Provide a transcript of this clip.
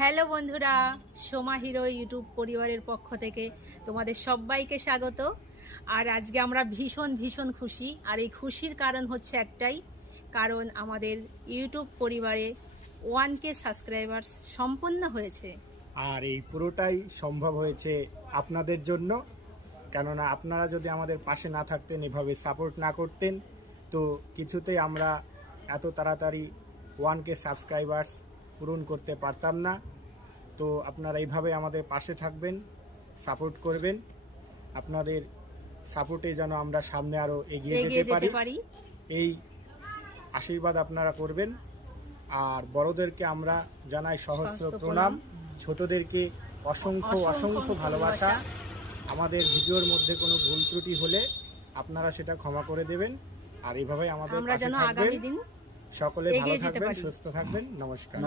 Hello বন্ধুরা, Soma hero YouTube পরিবারের পক্ষ থেকে তোমাদের সবাইকে স্বাগত। আর আজকে আমরা ভীষণ ভীষণ খুশি। আর এই খুশির কারণ হচ্ছে একটাই, কারণ আমাদের ইউটিউব পরিবারে 1K সাবস্ক্রাইবার্স সম্পন্ন হয়েছে। আর এই পুরোটাই সম্ভব হয়েছে আপনাদের জন্য। কেননা আপনারা যদি আমাদের পাশে না থাকতেন, এভাবে সাপোর্ট না করতেন, তো কিছুতেই আমরা এত তাড়াতাড়ি 1K সাবস্ক্রাইবার্স পূরণ করতে পারতাম না। তো আপনারা এইভাবে আমাদের পাশে থাকবেন, সাপোর্ট করবেন। আপনাদের সাপোর্টে যেন আমরা সামনে আরও এগিয়ে যেতে পারি, এই আশীর্বাদ আপনারা করবেন। আর বড়দেরকে আমরা জানাই সহস্র প্রণাম, ছোটদেরকে অসংখ্য অসংখ্য ভালোবাসা। আমাদের ভিডিওর মধ্যে কোনো ভুল ত্রুটি হলে আপনারা সেটা ক্ষমা করে দেবেন। আর এইভাবে আমাদের পাশে থাকবেন। সকলে ভালো থাকবেন, সুস্থ থাকবেন। নমস্কার।